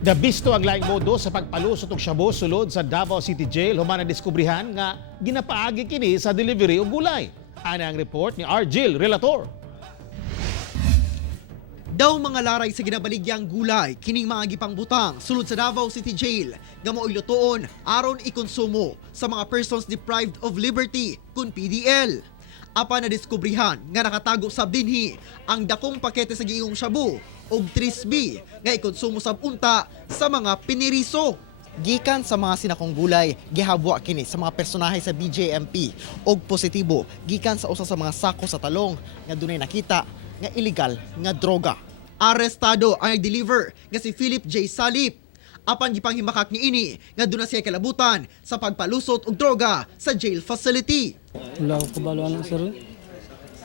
Nabisto ang laing modo sa pagpalusot og shabu sulod sa Davao City Jail human na diskubrihan nga ginapaagi kini sa delivery og gulay. Ana ang report ni Argil Relator. Daw mga laray sa ginabaligyang gulay kining mga gipangbutang sulod sa Davao City Jail nga mao'y lutoon aron ikonsumo sa mga persons deprived of liberty kun PDL. Apa na diskubrihan nga nakatago sa dinhi ang dakong pakete sa giingong shabu og 3B nga ikonsumo sa unta sa mga piniriso. Gikan sa mga sinakong gulay, gihabwa kini sa mga personahe sa BJMP og positibo gikan sa usa sa mga sako sa talong nga dunay nakita nga illegal nga droga. Arestado ang nag-deliver nga si Philip J. Salip. Apan gipanghimakak niini nga duna siya kalabutan sa pagpalusot og droga sa jail facility. Wala ko kabalo anak sir.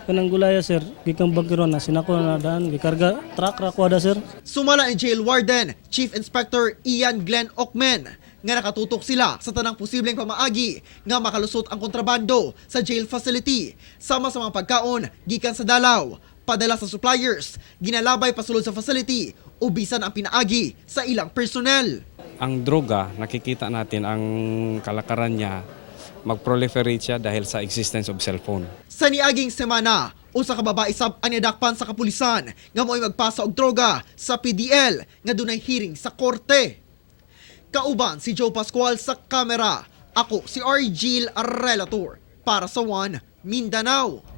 Kanang gulaya sir, gikang bagkiron na sinako na daan, gikarga truck ra ko ada sir. Sumala ni Jail Warden, Chief Inspector Ian Glenn Ockman, nga nakatutok sila sa tanang posibleng pamaagi nga makalusot ang kontrabando sa jail facility sama sa mga pagkaon gikan sa dalaw, padala sa suppliers, ginalabay pasulod sa facility o bisan ang pinaagi sa ilang personnel. Ang droga, nakikita natin ang kalakaran niya, mag-proliferate siya dahil sa existence of cellphone. Sa niaging semana, usa ka babae sab ang nidakpan sa kapulisan nga mo'y magpasa og droga sa PDL nga dunay hearing sa korte. Kauban si Joe Pascual sa kamera. Ako si Argil Relator para sa One Mindanao.